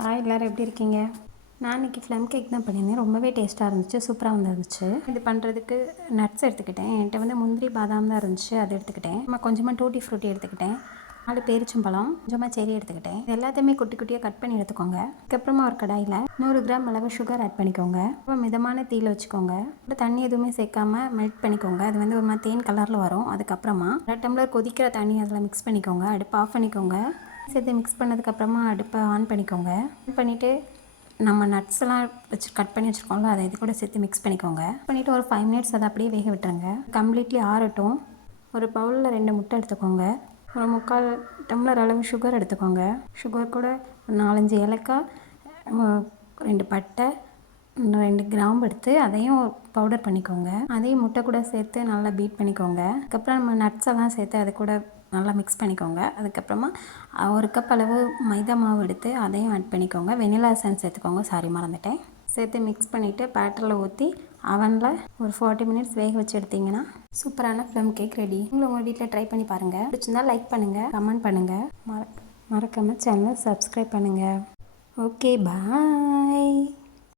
Hi எல்லோரும் எப்படி இருக்கீங்க? நான் இன்றைக்கி ப்ளம் கேக் தான் பண்ணியிருந்தேன். ரொம்பவே டேஸ்ட்டாக இருந்துச்சு, சூப்பராக வந்துருந்துச்சு. இது பண்ணுறதுக்கு நட்ஸ் எடுத்துக்கிட்டேன். என்கிட்ட வந்து முந்திரி பாதாம் தான் இருந்துச்சு, அதை எடுத்துக்கிட்டேன். நம்ம கொஞ்சமாக டூட்டி ஃப்ரூட்டி எடுத்துக்கிட்டேன். 4 பேரிச்சம்பழம், கொஞ்சமாக செரி எடுத்துக்கிட்டேன். இது எல்லாத்தையுமே குட்டி குட்டியாக கட் பண்ணி எடுத்துக்கோங்க. அதுக்கப்புறமா ஒரு கடாயில் 100 கிராம் அளவு சுகர் ஆட் பண்ணிக்கோங்க. அப்புறம் மிதமான தீயில் வச்சுக்கோங்க. அப்புறம் தண்ணி எதுவுமே சேர்க்காம மெல்ட் பண்ணிக்கோங்க. அது வந்து ஒரு மாதிரி தேன் கலரில் வரும். அதுக்கப்புறமா 1 டம்ளர் கொதிக்கிற தண்ணி அதில் மிக்ஸ் பண்ணிக்கோங்க. அடுப்பு ஆஃப் பண்ணிக்கோங்க. சேர்த்து மிக்ஸ் பண்ணதுக்கப்புறமா அடுப்பை ஆன் பண்ணிக்கோங்க. ஆன் பண்ணிவிட்டு நம்ம நட்ஸ்லாம் வச்சு கட் பண்ணி வச்சுருக்கோம்ல, அதை இது கூட சேர்த்து மிக்ஸ் பண்ணிக்கோங்க. பண்ணிவிட்டு ஒரு 5 மினிட்ஸ் அதை அப்படியே வேக விட்டுருங்க. கம்ப்ளீட்லி ஆறட்டும். ஒரு பவுலில் 2 முட்டை எடுத்துக்கோங்க. ஒரு 3/4 டம்ளர் அளவு சுகர் எடுத்துக்கோங்க. சுகர் கூட ஒரு 4-5 ஏலக்காய், 2 பட்டை, 2 கிராம்பு எடுத்து அதையும் பவுடர் பண்ணிக்கோங்க. அதையும் முட்டை கூட சேர்த்து நல்லா பீட் பண்ணிக்கோங்க. அதுக்கப்புறம் நம்ம நட்ஸ் எல்லாம் சேர்த்து அது கூட நல்லா மிக்ஸ் பண்ணிக்கோங்க. அதுக்கப்புறமா 1 கப் அளவு மைதா மாவு எடுத்து அதையும் ஆட் பண்ணிக்கோங்க. வெனிலா எசன்ஸ் சேர்த்துக்கோங்க, சாரி மறந்துட்டேன். சேர்த்து மிக்ஸ் பண்ணிவிட்டு பேட்டரில் ஊற்றி அவனில் ஒரு 40 மினிட்ஸ் வேக வச்சு எடுத்திங்கன்னா சூப்பரான ப்ளம் கேக் ரெடி. நீங்களும் உங்கள் வீட்டில் ட்ரை பண்ணி பாருங்கள். பிடிச்சிருந்தா லைக் பண்ணுங்கள், கமெண்ட் பண்ணுங்கள், மறக்காமல் சேனலை சப்ஸ்கிரைப் பண்ணுங்கள். ஓகே, பாய்.